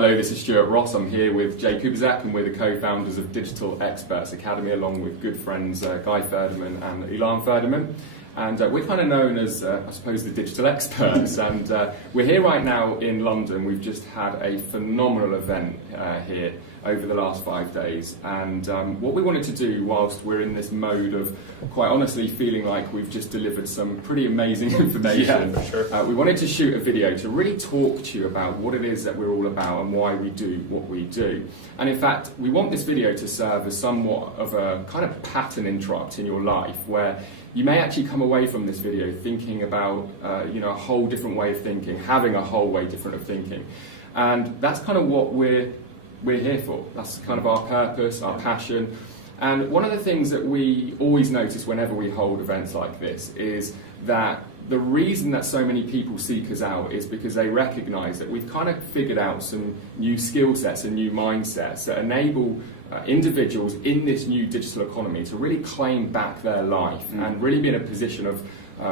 Hello, this is Stuart Ross. I'm here with Jay Kubizak, and we're the co-founders of Digital Experts Academy, along with good friends Guy Ferdinand and Ilan Ferdinand. And we're kind of known as, I suppose, the digital experts. And we're here right now in London. We've just had a phenomenal event here over the last 5 days. And what we wanted to do, whilst we're in this mode of quite honestly feeling like we've just delivered some pretty amazing information, Yeah, for sure. we wanted to shoot a video to really talk to you about what it is that we're all about and why we do what we do. And in fact, we want this video to serve as somewhat of a kind of pattern interrupt in your life, where you may actually come away from this video thinking about a whole different way of thinking, having a whole way different of thinking. And that's kind of what we're here for. That's kind of our purpose, our passion. And one of the things that we always notice whenever we hold events like this is that the reason that so many people seek us out is because they recognise that we've kind of figured out some new skill sets and new mindsets that enable individuals in this new digital economy to really claim back their life and really be in a position of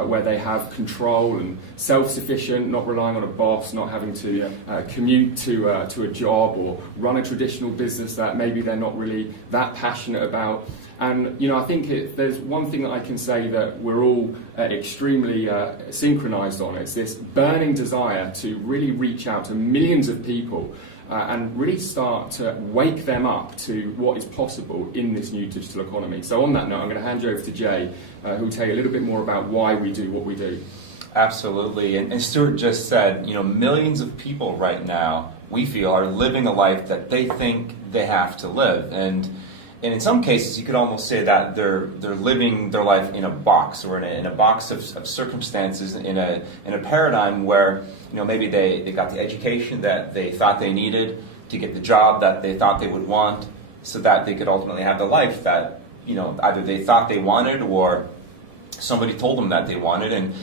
where they have control and self-sufficient, not relying on a boss, not having to commute to a job or run a traditional business that maybe they're not really that passionate about. And I think there's one thing that I can say that we're all extremely synchronized on. It's this burning desire to really reach out to millions of people and really start to wake them up to what is possible in this new digital economy. So on that note, I'm going to hand you over to Jay, who will tell you a little bit more about why we do what we do. Absolutely. And Stuart just said, millions of people right now, we feel, are living a life that they think they have to live. And in some cases, you could almost say that they're living their life in a box, or in a box of circumstances, in a paradigm where maybe they got the education that they thought they needed to get the job that they thought they would want, so that they could ultimately have the life that either they thought they wanted or somebody told them that they wanted. And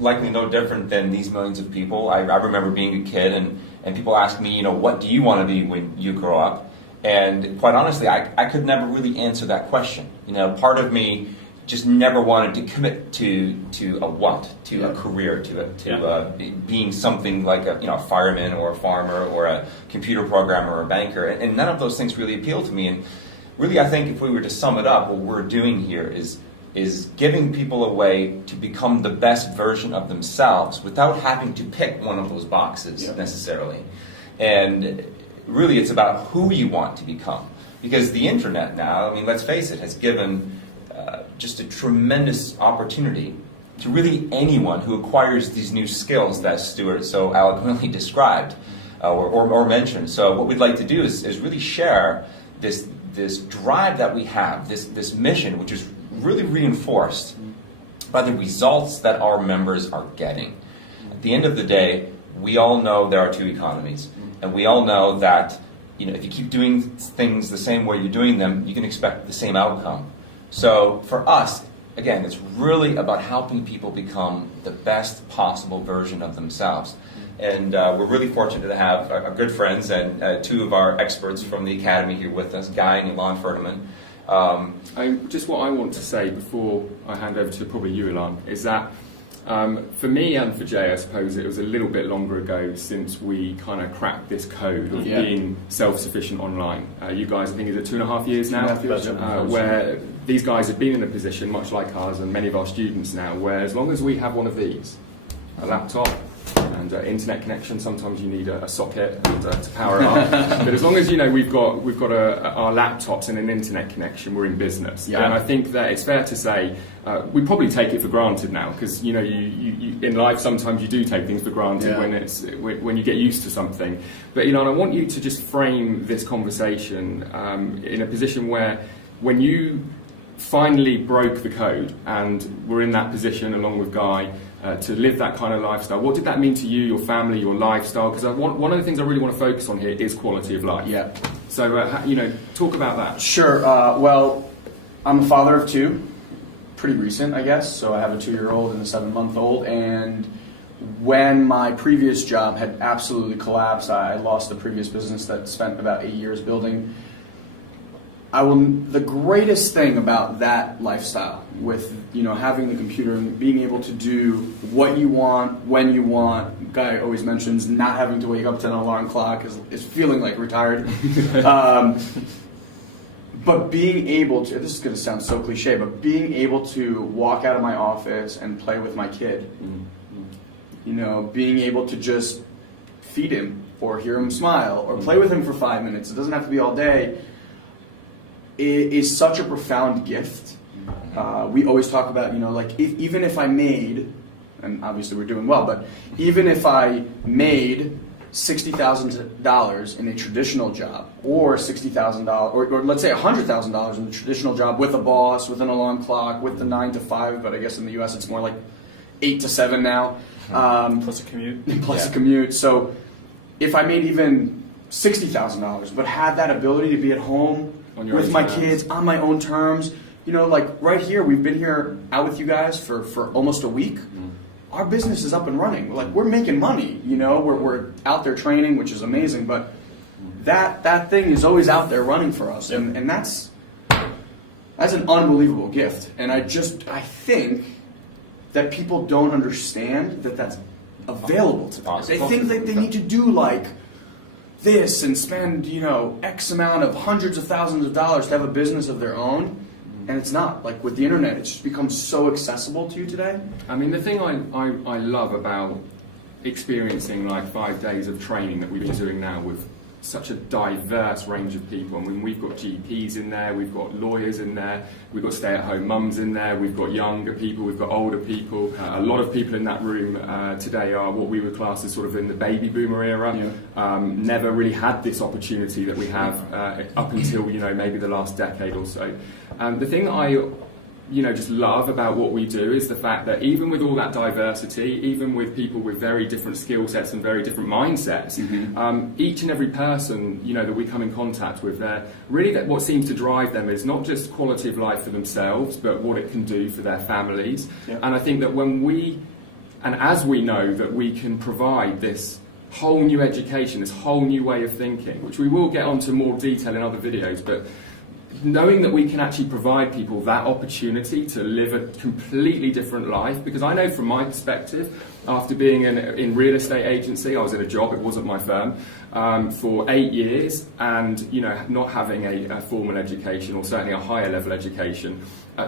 likely no different than these millions of people. I remember being a kid and people ask me, what do you want to be when you grow up? And quite honestly, I could never really answer that question. Part of me just never wanted to commit to a career, to being something like a fireman or a farmer or a computer programmer or a banker. And none of those things really appeal to me. And really, I think if we were to sum it up, what we're doing here is giving people a way to become the best version of themselves without having to pick one of those boxes necessarily. And really, it's about who you want to become. Because the internet now, let's face it, has given just a tremendous opportunity to really anyone who acquires these new skills that Stuart so eloquently described or mentioned. So what we'd like to do is really share this drive that we have, this mission, which is really reinforced by the results that our members are getting. At the end of the day, we all know there are two economies. And we all know that if you keep doing things the same way you're doing them, you can expect the same outcome. So for us, again, it's really about helping people become the best possible version of themselves. And we're really fortunate to have our good friends and two of our experts from the Academy here with us, Guy and Ilan Ferdinand. Just what I want to say before I hand over to probably you, Ilan, is that for me and for Jay, I suppose it was a little bit longer ago since we kind of cracked this code of being self-sufficient online. You guys, I think, is it 2.5 years now? 2.5 years. Where these guys have been in a position, much like ours and many of our students now, where as long as we have one of these, a laptop and internet connection, sometimes you need a socket and, to power it up. But as long as we've got our laptops and an internet connection, we're in business. And I think that it's fair to say we probably take it for granted now, because you in life sometimes you do take things for granted when you get used to something. But I want you to just frame this conversation in a position where when you finally broke the code and were in that position along with Guy to live that kind of lifestyle, what did that mean to you, your family, your lifestyle? Because one of the things I really want to focus on here is quality of life. So talk about that. Sure. Well, I'm a father of two, pretty recent, I guess. So I have a 2-year-old and a 7-month-old. And when my previous job had absolutely collapsed, I lost the previous business that spent about 8 years building. The greatest thing about that lifestyle, with having the computer and being able to do what you want when you want. Guy always mentions not having to wake up to an alarm clock is feeling like retired. But being able to, this is going to sound so cliche, but being able to walk out of my office and play with my kid, being able to just feed him or hear him smile or play with him for 5 minutes, it doesn't have to be all day, it is such a profound gift. We always talk about, even if I made, and obviously we're doing well, but even if I made $60,000 in a traditional job, or $60,000, or let's say $100,000 in a traditional job with a boss, with an alarm clock, with the 9 to 5, but I guess in the U.S. it's more like 8 to 7 now. Plus a commute. Plus a commute. So if I made even $60,000, but had that ability to be at home with my kids on my own terms, like right here, we've been here out with you guys for almost a week. Our business is up and running. Like, we're making money, we're out there training, which is amazing, but that thing is always out there running for us. And that's an unbelievable gift. And I think that people don't understand that that's available to them. They think that they need to do like this and spend, X amount of hundreds of thousands of dollars to have a business of their own. And it's not. Like, with the internet, it's just become so accessible to you today. I mean, the thing I love about experiencing like 5 days of training that we've been doing now with such a diverse range of people. I mean, we've got GPs in there, we've got lawyers in there, we've got stay-at-home mums in there, we've got younger people, we've got older people. A lot of people in that room today are what we would class as sort of in the baby boomer era. Never really had this opportunity that we have up until maybe the last decade or so. The thing I just love about what we do is the fact that even with all that diversity, even with people with very different skill sets and very different mindsets, each and every person that we come in contact with, really that what seems to drive them is not just quality of life for themselves, but what it can do for their families. And I think that as we know that we can provide this whole new education, this whole new way of thinking, which we will get onto more detail in other videos, but knowing that we can actually provide people that opportunity to live a completely different life, because I know from my perspective, after being in real estate agency, I was in a job, it wasn't my firm, for 8 years, and not having a formal education or certainly a higher level education.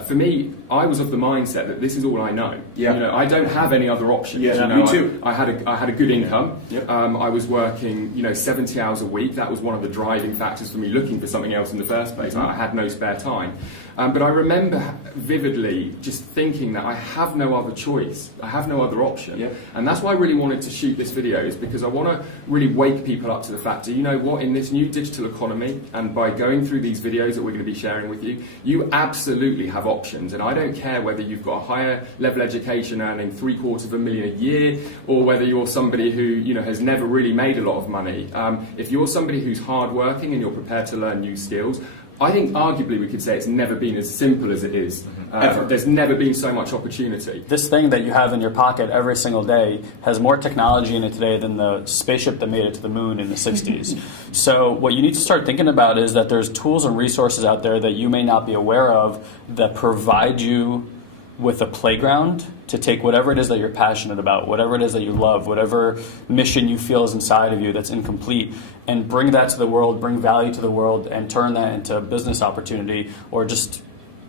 For me, I was of the mindset that this is all I know. I don't have any other options. Me too. I had a good income. I was working 70 hours a week. That was one of the driving factors for me looking for something else in the first place. I had no spare time. But I remember vividly just thinking that I have no other choice. I have no other option. And that's why I really wanted to shoot this video, is because I want to really wake people up to the fact that, in this new digital economy, and by going through these videos that we're going to be sharing with you, you absolutely have options. And I don't care whether you've got a higher level education earning $750,000 a year, or whether you're somebody who has never really made a lot of money. If you're somebody who's hardworking and you're prepared to learn new skills, I think arguably we could say it's never been as simple as it is. There's never been so much opportunity. This thing that you have in your pocket every single day has more technology in it today than the spaceship that made it to the moon in the 60s. So what you need to start thinking about is that there's tools and resources out there that you may not be aware of that provide you with a playground to take whatever it is that you're passionate about, whatever it is that you love, whatever mission you feel is inside of you that's incomplete, and bring that to the world, bring value to the world, and turn that into a business opportunity, or just,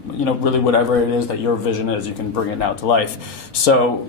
really whatever it is that your vision is, you can bring it now to life. So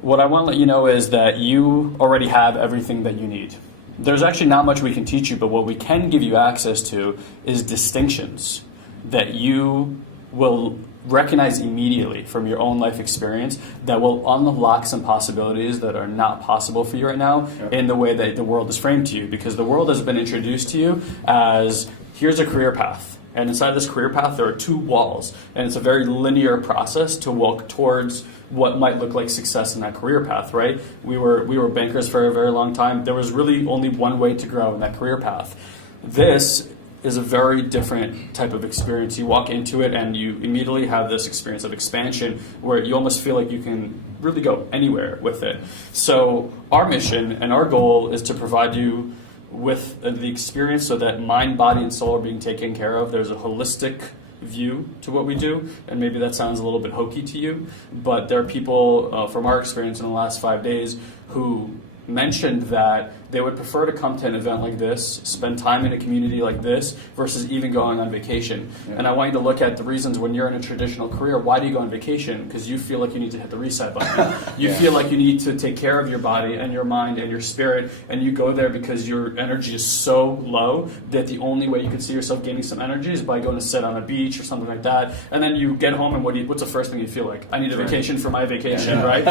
what I want to let you know is that you already have everything that you need. There's actually not much we can teach you, but what we can give you access to is distinctions that you will recognize immediately from your own life experience that will unlock some possibilities that are not possible for you right now in the way that the world is framed to you, because the world has been introduced to you as, here's a career path, and inside this career path there are 2 walls, and it's a very linear process to walk towards what might look like success in that career path, right? We were bankers for a very long time. There was really only one way to grow in that career path. This is a very different type of experience. You walk into it and you immediately have this experience of expansion where you almost feel like you can really go anywhere with it. So our mission and our goal is to provide you with the experience, so that mind, body, and soul are being taken care of. There's a holistic view to what we do, and maybe that sounds a little bit hokey to you, but there are people from our experience in the last 5 days who mentioned that they would prefer to come to an event like this, spend time in a community like this, versus even going on vacation. Yeah. And I want you to look at the reasons when you're in a traditional career. Why do you go on vacation? Because you feel like you need to hit the reset button. You feel like you need to take care of your body and your mind and your spirit, and you go there because your energy is so low that the only way you can see yourself gaining some energy is by going to sit on a beach or something like that. And then you get home, and what's the first thing you feel like? I need a vacation for my vacation, right?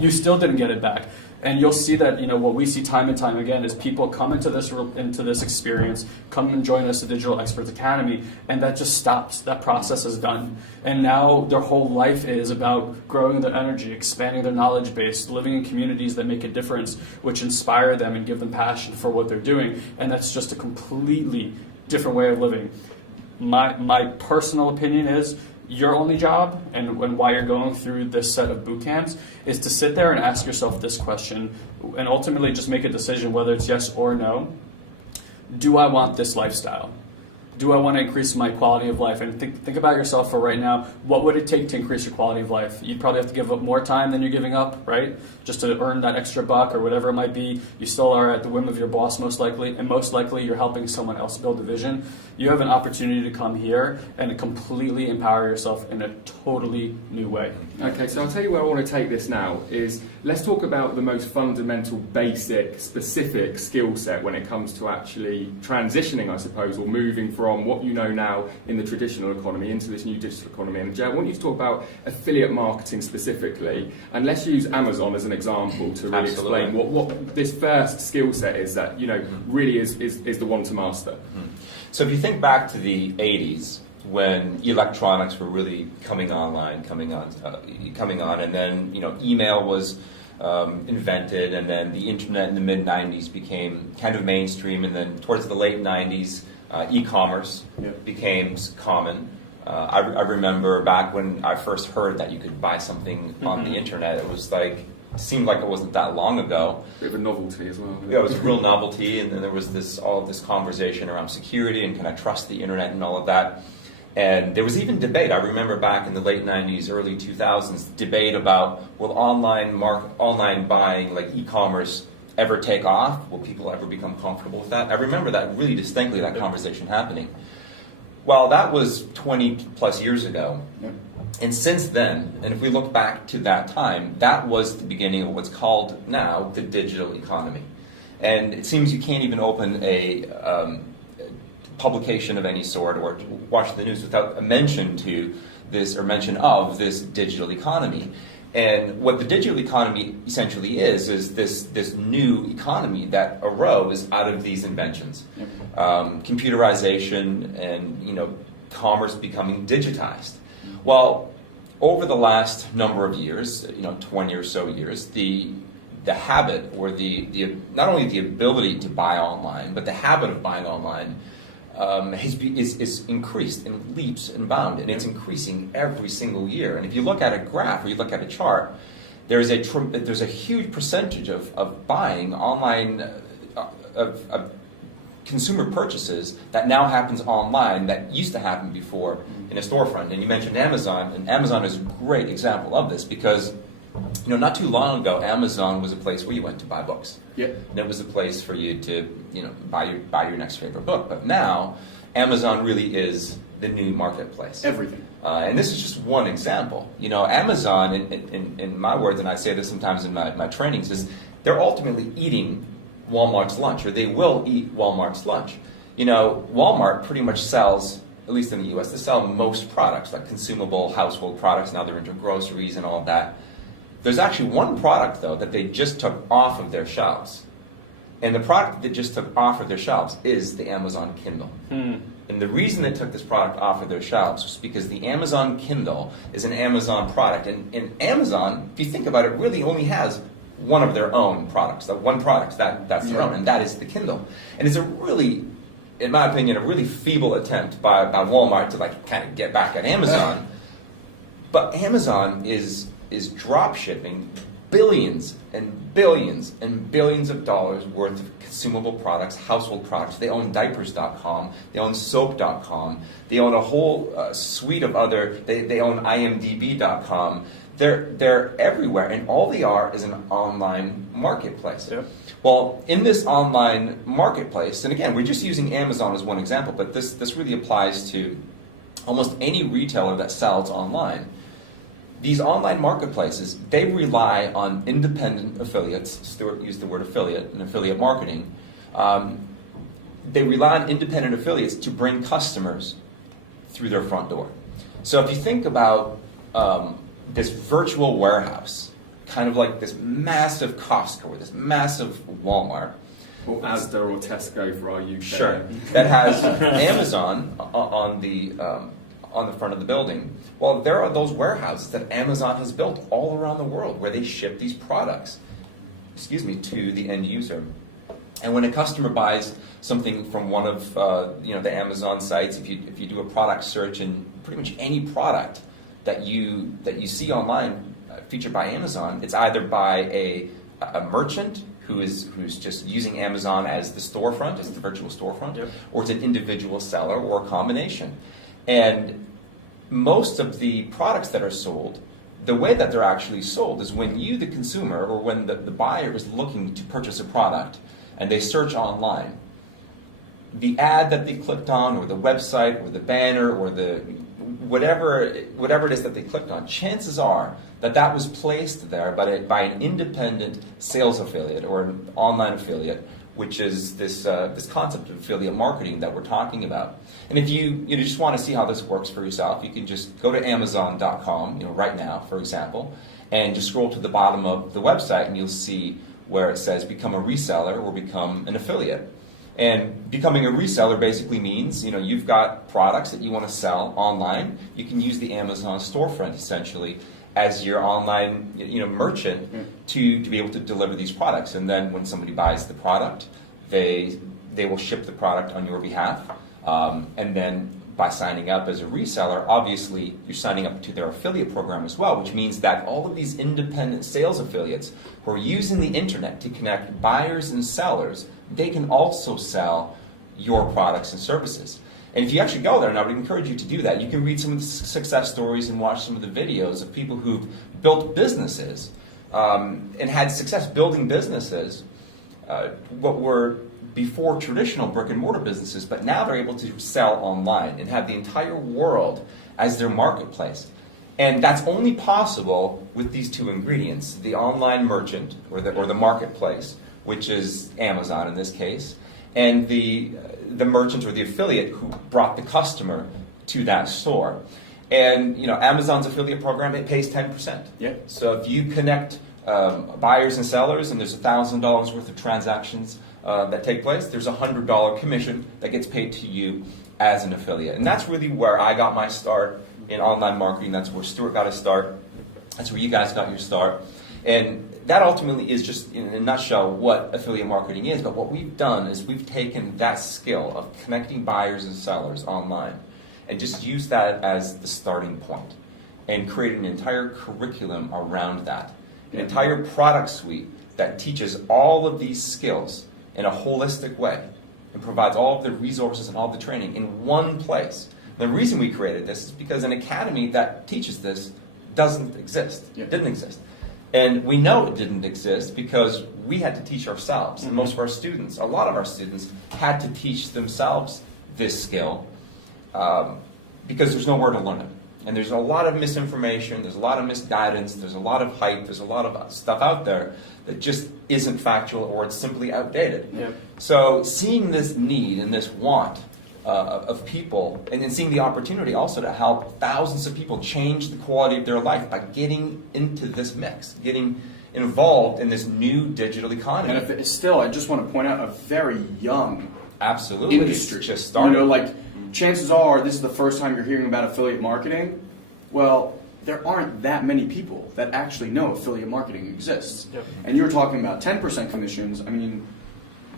You still didn't get it back. And you'll see that, what we see time and time again is people come into this experience, come and join us at Digital Experts Academy, and that just stops. That process is done. And now their whole life is about growing their energy, expanding their knowledge base, living in communities that make a difference, which inspire them and give them passion for what they're doing. And that's just a completely different way of living. My personal opinion is, your only job, and why you're going through this set of boot camps, is to sit there and ask yourself this question, and ultimately just make a decision whether it's yes or no. Do I want this lifestyle? Do I want to increase my quality of life? And think about yourself for right now. What would it take to increase your quality of life? You'd probably have to give up more time than you're giving up, right? Just to earn that extra buck or whatever it might be. You still are at the whim of your boss most likely, and most likely you're helping someone else build a vision. You have an opportunity to come here and completely empower yourself in a totally new way. Okay, so I'll tell you where I want to take this now is, let's talk about the most fundamental, basic, specific skill set when it comes to actually transitioning, I suppose, or moving from what you know now in the traditional economy into this new digital economy. And Jay, I want you to talk about affiliate marketing specifically, and let's use Amazon as an example to really explain what this first skill set is that really is the one to master. So if you think back to the 80s, when electronics were really coming on, and then email was invented, and then the internet in the mid 90s became kind of mainstream, and then towards the late 90s, e-commerce became common. I remember back when I first heard that you could buy something on the internet, it seemed like it wasn't that long ago. Bit of a novelty as well. Yeah, it was a real novelty, and then there was all of this conversation around security and can I trust the internet and all of that. And there was even debate. I remember back in the late 90s, early 2000s, debate about will online buying, like e-commerce, ever take off? Will people ever become comfortable with that? I remember that really distinctly, that conversation happening. Well, that was 20 plus years ago. Yep. And since then, and if we look back to that time, that was the beginning of what's called now the digital economy. And it seems you can't even open a publication of any sort or watch the news without a mention of this digital economy. And what the digital economy essentially is this new economy that arose out of these inventions. Yep. Computerization and commerce becoming digitized. Well, over the last number of years, 20 or so years, the habit or the not only the ability to buy online, but the habit of buying online is increased in leaps and bounds, and it's increasing every single year. And if you look at a graph or you look at a chart, there's a huge percentage of buying online of consumer purchases that now happens online that used to happen before in a storefront. And you mentioned Amazon, and Amazon is a great example of this because not too long ago, Amazon was a place where you went to buy books. Yep. And it was a place for you to, buy your next favorite book. But now, Amazon really is the new marketplace. Everything. And this is just one example. Amazon, in my words, and I say this sometimes in my trainings, is they're ultimately eating Walmart's lunch, or they will eat Walmart's lunch. Walmart pretty much sells, at least in the U.S., they sell most products, like consumable household products. Now they're into groceries and all of that. There's actually one product, though, that they just took off of their shelves. And the product that they just took off of their shelves is the Amazon Kindle. And the reason they took this product off of their shelves was because the Amazon Kindle is an Amazon product. And Amazon, if you think about it, really only has one of their own products. That one product, that's their own, and that is the Kindle. And it's a really, in my opinion, a really feeble attempt by Walmart to kind of get back at Amazon. But Amazon is drop shipping billions and billions and billions of dollars worth of consumable products, household products. They own diapers.com, they own soap.com, they own a whole suite of other, they own imdb.com. They're everywhere, and all they are is an online marketplace. Yep. Well, in this online marketplace, and again, we're just using Amazon as one example, but this really applies to almost any retailer that sells online. These online marketplaces, they rely on independent affiliates. Stuart used the word affiliate and affiliate marketing. They rely on independent affiliates to bring customers through their front door. So if you think about this virtual warehouse, kind of like this massive Costco or this massive Walmart. Or Asda or Tesco for our UK. Sure. That has Amazon on the front of the building. Well, there are those warehouses that Amazon has built all around the world where they ship these products, to the end user. And when a customer buys something from one of the Amazon sites, if you do a product search in pretty much any product that you see online featured by Amazon, it's either by a merchant who's just using Amazon as the storefront, as the virtual storefront, yep. or it's an individual seller or a combination. And most of the products that are sold, the way that they're actually sold is when you, the consumer, or when the buyer is looking to purchase a product and they search online, the ad that they clicked on, or the website, or the banner, or the whatever it is that they clicked on, chances are that was placed there by an independent sales affiliate or an online affiliate, which is this concept of affiliate marketing that we're talking about. And if you just want to see how this works for yourself, you can just go to Amazon.com, right now, for example, and just scroll to the bottom of the website, and you'll see where it says become a reseller or become an affiliate. And becoming a reseller basically means, you've got products that you want to sell online. You can use the Amazon storefront essentially as your online, merchant to be able to deliver these products. And then when somebody buys the product, they will ship the product on your behalf. And then by signing up as a reseller, obviously you're signing up to their affiliate program as well, which means that all of these independent sales affiliates who are using the internet to connect buyers and sellers, they can also sell your products and services. And if you actually go there, and I would encourage you to do that, you can read some of the success stories and watch some of the videos of people who've built businesses and had success building businesses, what were before traditional brick and mortar businesses, but now they're able to sell online and have the entire world as their marketplace. And that's only possible with these two ingredients, the online merchant or the marketplace, which is Amazon in this case, and the merchant or the affiliate who brought the customer to that store. And Amazon's affiliate program, it pays 10%. Yeah. So if you connect buyers and sellers, and there's $1,000 worth of transactions that take place, there's a $100 commission that gets paid to you as an affiliate. And that's really where I got my start in online marketing. That's where Stuart got his start. That's where you guys got your start. And that ultimately is just, in a nutshell, what affiliate marketing is. But what we've done is we've taken that skill of connecting buyers and sellers online and just used that as the starting point and created an entire curriculum around that. An entire product suite that teaches all of these skills in a holistic way and provides all of the resources and all of the training in one place. The reason we created this is because an academy that teaches this doesn't exist. Yeah. It didn't exist. And we know it didn't exist because we had to teach ourselves. And most of our students, a lot of our students, had to teach themselves this skill because there's nowhere to learn it. And there's a lot of misinformation, there's a lot of misguidance, there's a lot of hype, there's a lot of stuff out there that just isn't factual or it's simply outdated. Yep. So seeing this need and this want of people, and then seeing the opportunity also to help thousands of people change the quality of their life by getting into this mix, getting involved in this new digital economy. And if it's still, I just want to point out, a very young Absolutely. industry. It's just started. Chances are this is the first time you're hearing about affiliate marketing. Well, there aren't that many people that actually know affiliate marketing exists. Yep. And you're talking about 10% commissions. I mean,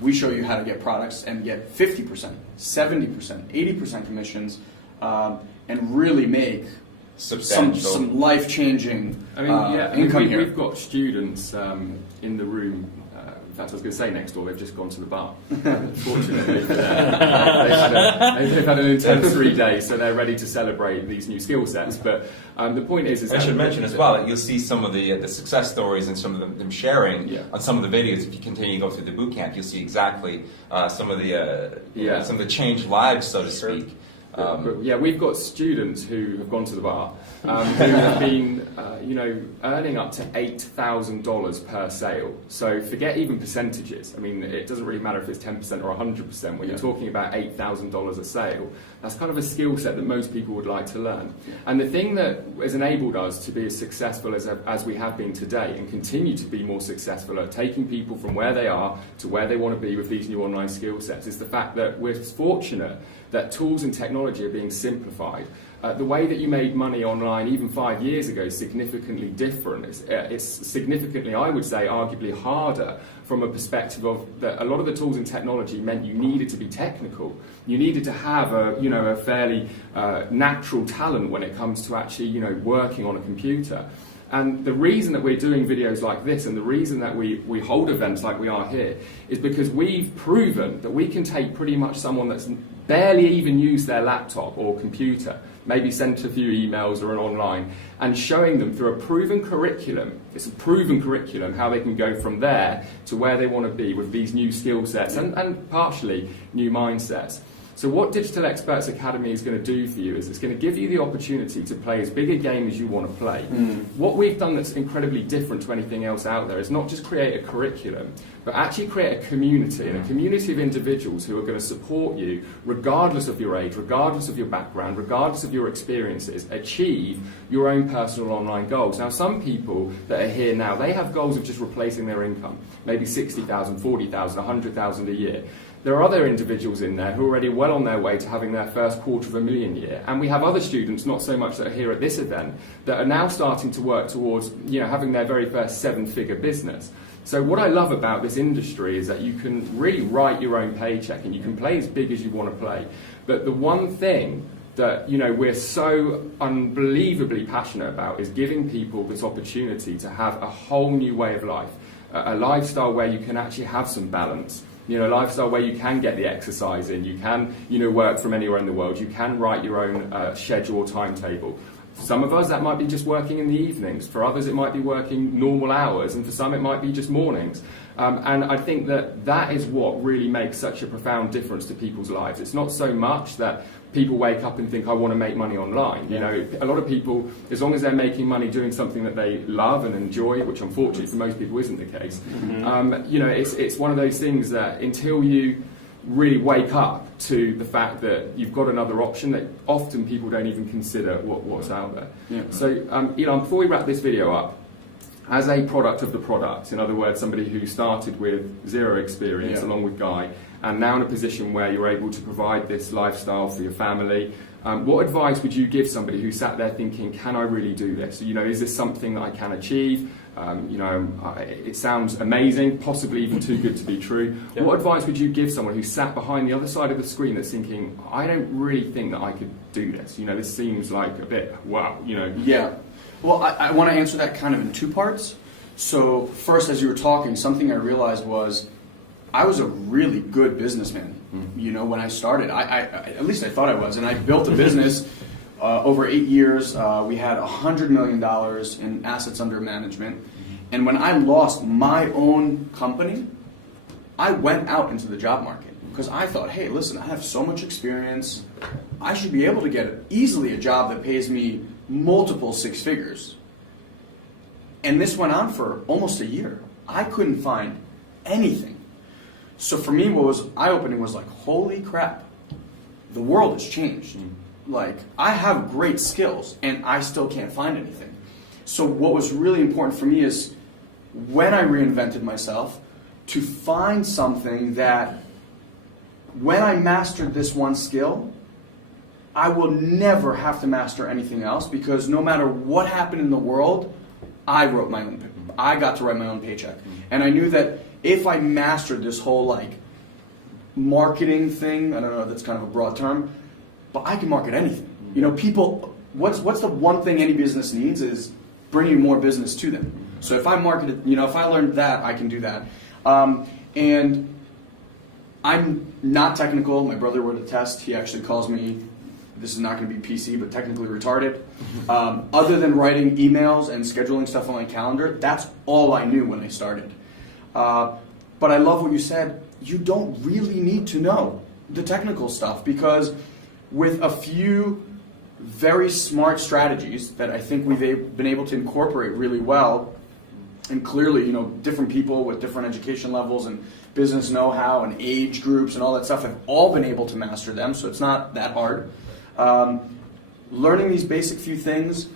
we show you how to get products and get 50%, 70%, 80% commissions, and really make substantial. some life-changing income here. We've got students in the room. In fact, I was going to say next door, they've just gone to the bar. Fortunately for them, they've had an intense 3 days, so they're ready to celebrate these new skill sets. But the point is I should mention as well that you'll see some of the success stories and some of them sharing on some of the videos. If you continue to go through the boot camp, you'll see exactly some of the changed lives, so to speak. We've got students who have gone to the bar who have been, earning up to $8,000 per sale. So forget even percentages. I mean, it doesn't really matter if it's 10% or 100%. When you're talking about $8,000 a sale, that's kind of a skill set that most people would like to learn. And the thing that has enabled us to be as successful as we have been today and continue to be more successful at taking people from where they are to where they want to be with these new online skill sets is the fact that we're fortunate that tools and technology are being simplified. The way that you made money online even 5 years ago is significantly different. It's significantly, I would say, arguably harder from a perspective of that a lot of the tools and technology meant you needed to be technical. You needed to have a fairly natural talent when it comes to actually working on a computer. And the reason that we're doing videos like this and the reason that we hold events like we are here is because we've proven that we can take pretty much someone that's barely even used their laptop or computer, maybe sent a few emails or an online, and showing them through a proven curriculum, it's a proven curriculum, how they can go from there to where they want to be with these new skill sets and partially new mindsets. So what Digital Experts Academy is going to do for you is it's going to give you the opportunity to play as big a game as you want to play. What we've done that's incredibly different to anything else out there is not just create a curriculum, but actually create a community, and a community of individuals who are going to support you regardless of your age, regardless of your background, regardless of your experiences, achieve your own personal online goals. Now, some people that are here now, they have goals of just replacing their income, maybe 60,000, 40,000, 100,000 a year. There are other individuals in there who are already well on their way to having their first $250,000 a year. And we have other students, not so much that are here at this event, that are now starting to work towards having their very first seven-figure business. So what I love about this industry is that you can really write your own paycheck and you can play as big as you want to play. But the one thing that we're so unbelievably passionate about is giving people this opportunity to have a whole new way of life, a lifestyle where you can actually have some balance. A lifestyle where you can get the exercise in, you can, work from anywhere in the world, you can write your own schedule or timetable. For some of us, that might be just working in the evenings. For others, it might be working normal hours, and for some, it might be just mornings. And I think that is what really makes such a profound difference to people's lives. It's not so much that people wake up and think, I want to make money online. A lot of people, as long as they're making money doing something that they love and enjoy, which unfortunately for most people isn't the case, it's one of those things that until you really wake up to the fact that you've got another option, that often people don't even consider what's out there. Yeah. So, before we wrap this video up, as a product of the product, in other words, somebody who started with zero experience along with Guy, and now in a position where you're able to provide this lifestyle for your family, what advice would you give somebody who sat there thinking, can I really do this? Is this something that I can achieve? It sounds amazing, possibly even too good to be true. Yep. What advice would you give someone who sat behind the other side of the screen that's thinking, I don't really think that I could do this? This seems like a bit, wow, Yeah. Well, I want to answer that kind of in two parts. So first, as you were talking, something I realized was I was a really good businessman. When I started, I at least I thought I was, and I built a business over 8 years. We had $100 million in assets under management, and when I lost my own company, I went out into the job market because I thought, hey, listen, I have so much experience, I should be able to get easily a job that pays me multiple six figures. And this went on for almost a year. I couldn't find anything. So for me, what was eye-opening was like, holy crap, the world has changed. Like, I have great skills and I still can't find anything. So what was really important for me is when I reinvented myself, to find something that when I mastered this one skill, I will never have to master anything else, because no matter what happened in the world, I got to write my own paycheck. And I knew that if I mastered this whole marketing thing, I don't know, that's kind of a broad term, but I can market anything. People what's the one thing any business needs is bringing more business to them. So if I marketed, if I learned that, I can do that. And I'm not technical. My brother would attest. He actually calls me, this is not going to be PC, but technically retarded. Other than writing emails and scheduling stuff on my calendar, that's all I knew when I started. But I love what you said. You don't really need to know the technical stuff, because with a few very smart strategies that I think we've been able to incorporate really well, and clearly, different people with different education levels and business know-how and age groups and all that stuff have all been able to master them, so it's not that hard. Learning these basic few things,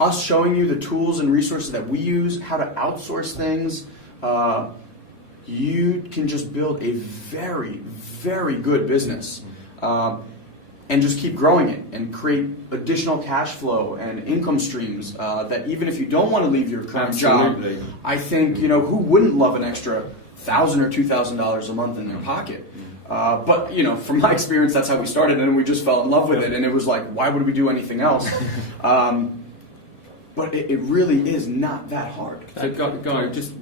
us showing you the tools and resources that we use, how to outsource things, you can just build a very, very good business. And just keep growing it and create additional cash flow and income streams that even if you don't want to leave your current job, I think, who wouldn't love an extra $1,000 or $2,000 a month in their pocket? But, from my experience, that's how we started, and we just fell in love with it, and it was like, why would we do anything else? But it really is not that hard. So, Guy, just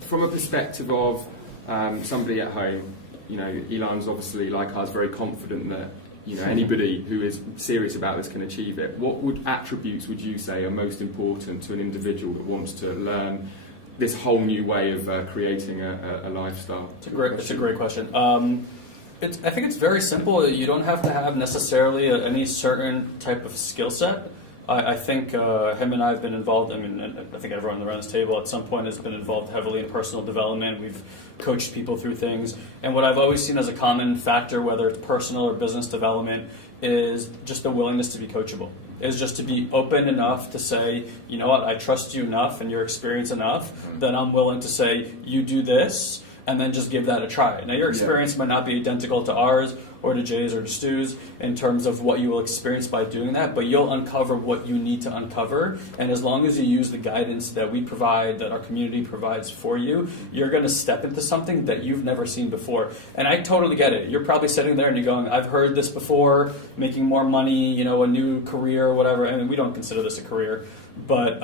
from a perspective of somebody at home, Elon's obviously, like us, very confident that anybody who is serious about this can achieve it. What attributes would you say are most important to an individual that wants to learn this whole new way of creating a lifestyle? It's a great question. I think it's very simple. You don't have to have necessarily any certain type of skill set. I think him and I have been involved, I think everyone around this table at some point has been involved heavily in personal development. We've coached people through things. And what I've always seen as a common factor, whether it's personal or business development, is just the willingness to be coachable. Is just to be open enough to say, you know what, I trust you enough and your experience enough that I'm willing to say, you do this, and then just give that a try. Now, your experience might not be identical to ours or to Jay's or to Stu's in terms of what you will experience by doing that, but you'll uncover what you need to uncover. And as long as you use the guidance that we provide, that our community provides for you, you're going to step into something that you've never seen before. And I totally get it. You're probably sitting there and you're going, I've heard this before, making more money, a new career or whatever. I mean, we don't consider this a career, but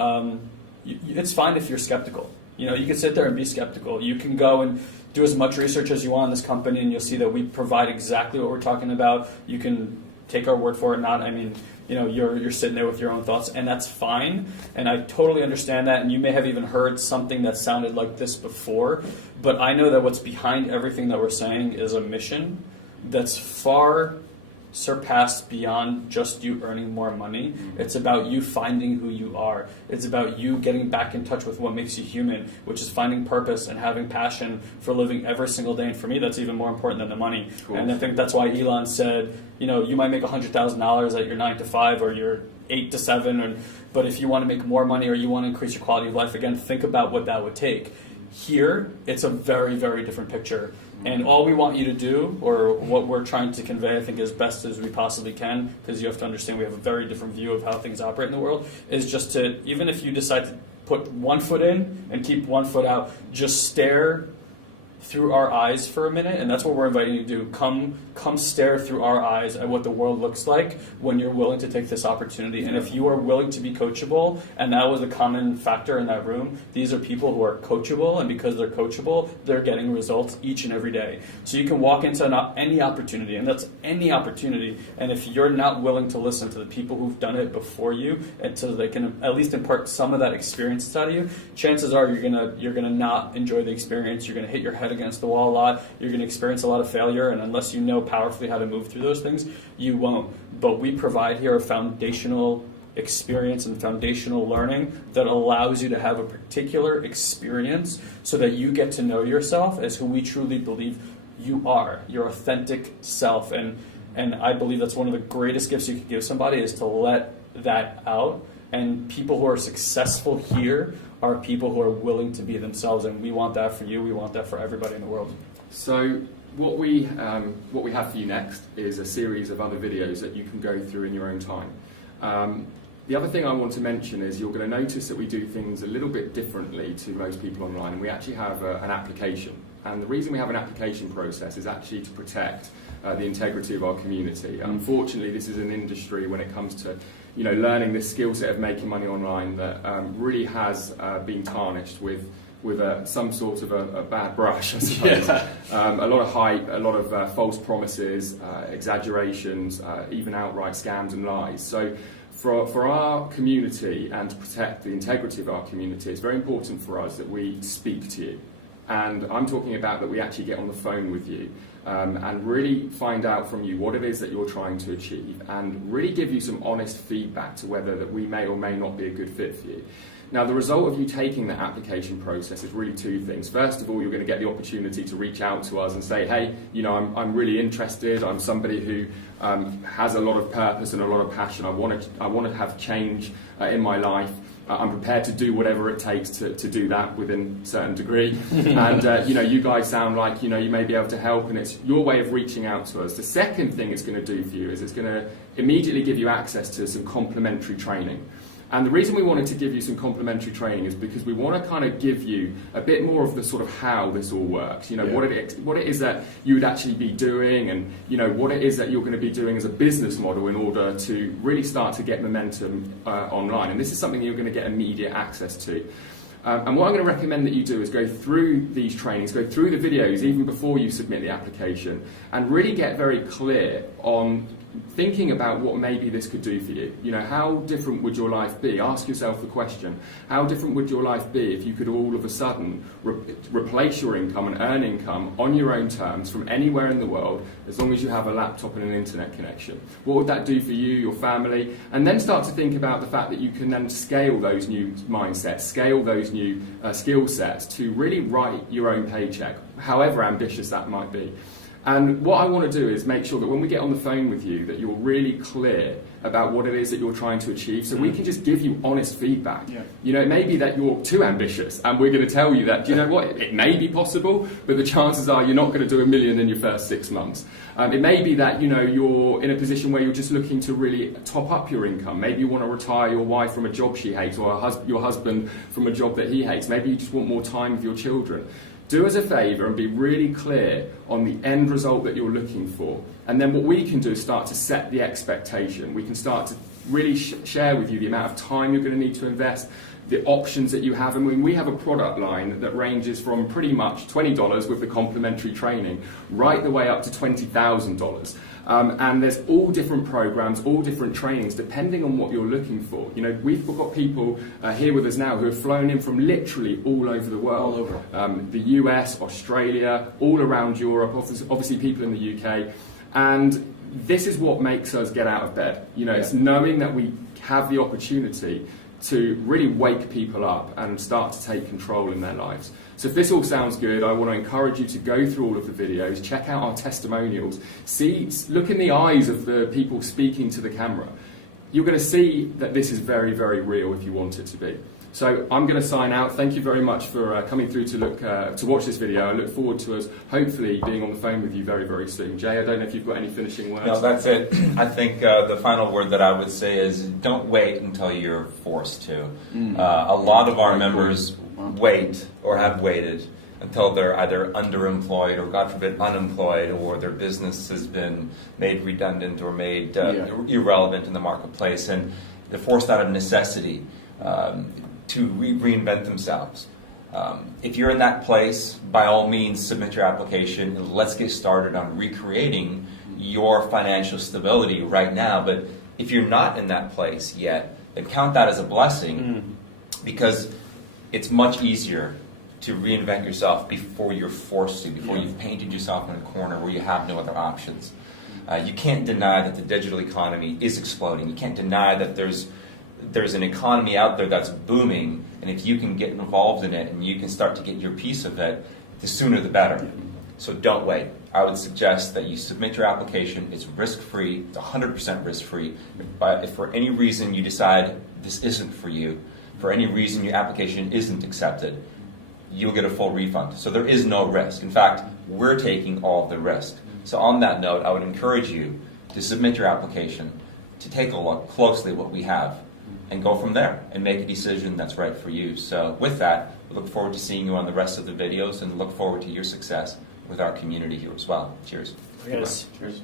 it's fine if you're skeptical. You can sit there and be skeptical. You can go and do as much research as you want on this company, and you'll see that we provide exactly what we're talking about. You can take our word for it, you're sitting there with your own thoughts, and that's fine. And I totally understand that, and you may have even heard something that sounded like this before, but I know that what's behind everything that we're saying is a mission that's far surpassed beyond just you earning more money. It's about you finding who you are. It's about you getting back in touch with what makes you human, which is finding purpose and having passion for living every single day. And for me, that's even more important than the money. And I think that's why Elon said, you might make $100,000 at your 9 to 5 or your 8 to 7, but if you want to make more money or you want to increase your quality of life, again, think about what that would take. Here, it's a very, very different picture. And all we want you to do, or what we're trying to convey, I think, as best as we possibly can, because you have to understand we have a very different view of how things operate in the world, is just to, even if you decide to put one foot in and keep one foot out, just stare through our eyes for a minute, and that's what we're inviting you to do. Come stare through our eyes at what the world looks like when you're willing to take this opportunity. And if you are willing to be coachable, and that was a common factor in that room, these are people who are coachable, and because they're coachable, they're getting results each and every day. So you can walk into any opportunity, and that's any opportunity, and if you're not willing to listen to the people who've done it before you, and so they can at least impart some of that experience inside of you, chances are you're gonna not enjoy the experience. You're gonna hit your head against the wall a lot. You're gonna experience a lot of failure, and unless you know powerfully how to move through those things, you won't. But we provide here a foundational experience and foundational learning that allows you to have a particular experience so that you get to know yourself as who we truly believe you are, your authentic self. And I believe that's one of the greatest gifts you can give somebody, is to let that out. And people who are successful here are people who are willing to be themselves, and we want that for you. We want that for everybody in the world. So what we have for you next is a series of other videos that you can go through in your own time. The other thing I want to mention is you're going to notice that we do things a little bit differently to most people online, and we actually have an application. And the reason we have an application process is actually to protect the integrity of our community. Unfortunately, this is an industry when it comes to learning this skill set of making money online that really has been tarnished with some sort of a bad brush, I suppose. A lot of hype, a lot of false promises, exaggerations, even outright scams and lies. So for our community and to protect the integrity of our community, it's very important for us that we speak to you. And I'm talking about that we actually get on the phone with you and really find out from you what it is that you're trying to achieve and really give you some honest feedback to whether that we may or may not be a good fit for you. Now, the result of you taking that application process is really two things. First of all, you're going to get the opportunity to reach out to us and say, hey, I'm really interested. I'm somebody who has a lot of purpose and a lot of passion. I want to have change in my life. I'm prepared to do whatever it takes to do that within a certain degree. And, you guys sound like, you may be able to help, and it's your way of reaching out to us. The second thing it's going to do for you is it's going to immediately give you access to some complimentary training. And the reason we wanted to give you some complimentary training is because we want to kind of give you a bit more of the sort of how this all works. What it is that you would actually be doing, and what it is that you're going to be doing as a business model in order to really start to get momentum online. And this is something you're going to get immediate access to. And what I'm going to recommend that you do is go through these trainings, go through the videos even before you submit the application, and really get very clear on thinking about what maybe this could do for you. How different would your life be? Ask yourself the question, how different would your life be if you could all of a sudden replace your income and earn income on your own terms from anywhere in the world, as long as you have a laptop and an internet connection? What would that do for you, your family? And then start to think about the fact that you can then scale those new mindsets, scale those new skill sets to really write your own paycheck, however ambitious that might be. And what I want to do is make sure that when we get on the phone with you, that you're really clear about what it is that you're trying to achieve, so we can just give you honest feedback. It may be that you're too ambitious, and we're going to tell you that, it may be possible, but the chances are you're not going to do $1 million in your first 6 months. It may be that, you're in a position where you're just looking to really top up your income. Maybe you want to retire your wife from a job she hates, or your husband from a job that he hates. Maybe you just want more time with your children. Do us a favour and be really clear on the end result that you're looking for. And then what we can do is start to set the expectation. We can start to really share with you the amount of time you're going to need to invest, the options that you have. And we have a product line that ranges from pretty much $20 with the complimentary training right the way up to $20,000. And there's all different programs, all different trainings, depending on what you're looking for. We've got people here with us now who have flown in from literally all over the world. All over. The US, Australia, all around Europe, obviously people in the UK. And this is what makes us get out of bed. It's knowing that we have the opportunity to really wake people up and start to take control in their lives. So if this all sounds good, I want to encourage you to go through all of the videos, check out our testimonials, look in the eyes of the people speaking to the camera. You're going to see that this is very, very real if you want it to be. So I'm going to sign out. Thank you very much for coming through to watch this video. I look forward to us hopefully being on the phone with you very, very soon. Jay, I don't know if you've got any finishing words. No, that's it. I think the final word that I would say is don't wait until you're forced to. A lot of our members wait or have waited until they're either underemployed or, God forbid, unemployed, or their business has been made redundant or made irrelevant in the marketplace, and they're forced out of necessity to reinvent themselves. If you're in that place, by all means, submit your application and let's get started on recreating your financial stability right now. But if you're not in that place yet, then count that as a blessing, because it's much easier to reinvent yourself before you're forced to, before you've painted yourself in a corner where you have no other options. You can't deny that the digital economy is exploding. You can't deny that there's an economy out there that's booming, and if you can get involved in it and you can start to get your piece of it, the sooner the better. So don't wait. I would suggest that you submit your application. It's risk-free. It's 100% risk-free. But if for any reason you decide this isn't for you, for any reason your application isn't accepted, you'll get a full refund. So there is no risk. In fact, we're taking all of the risk. So on that note, I would encourage you to submit your application, to take a look closely at what we have, and go from there and make a decision that's right for you. So with that, we look forward to seeing you on the rest of the videos and look forward to your success with our community here as well. Cheers. Yes. Cheers.